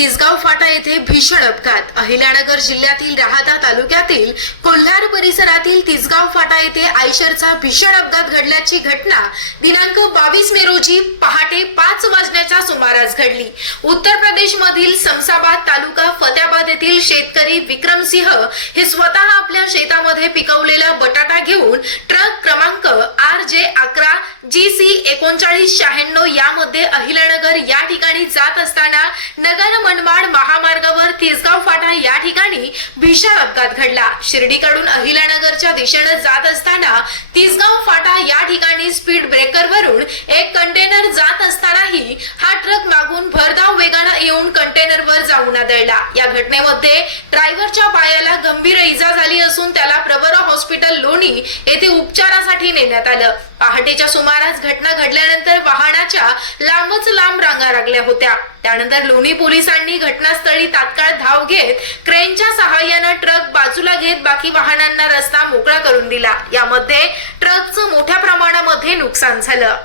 तिसगाव फाटा येथे भीषण अपघात. अहिल्यानगर जिल्ह्यातील राहाता तालुक्यातील कोल्हार परिसरातील तिसगाव फाटा येथे आयशरचा भीषण अपघात घडल्याची घटना दिनांक बावीस मे रोजी पहाटे पाच वाजण्याच्या सुमारास घडली. उत्तर प्रदेश मधील समसाबाद तालुका फतेहाबाद येथील शेतकरी विक्रमसिंह हे स्वतः आपल्या शेतामध्ये पिकवलेला बटाटा घेऊन ट्रक क्रमांक आर जे अकरा जी सी एकोणचाळीस शहाण्णव यामध्ये अहिल्यानगर या ठिकाणी जात असताना नगर मनमाड महामार्गावर तिसगाव फाटा या ठिकाणी भीषण अपघात घडला. शिर्डीकडून अहिल्यानगरच्या दिशेनं जात असताना तिसगाव फाटा या ठिकाणी स्पीड ब्रेकरवरून एक कंटेनर जात असतानाही हा ट्रक मागून भरधाव वेगानं येऊन कंटेनरवर जाऊन आदळला. या घटनेमध्ये ड्रायव्हरच्या पायाला गंभीर इजा झाली असून हॉस्पिटल येथे उपचारासाठी नेण्यात आलं. पहाटेच्या सुमारास घटना घडल्यानंतर वाहनाच्या लांबच लांब रांगा लागल्या होत्या. त्यानंतर लोणी पोलिसांनी घटनास्थळी तात्काळ धाव घेत क्रेनच्या सहाय्यानं ट्रक बाजूला घेत बाकी वाहनांना रस्ता मोकळा करून दिला. यामध्ये ट्रकचं मोठ्या प्रमाणामध्ये नुकसान झालं.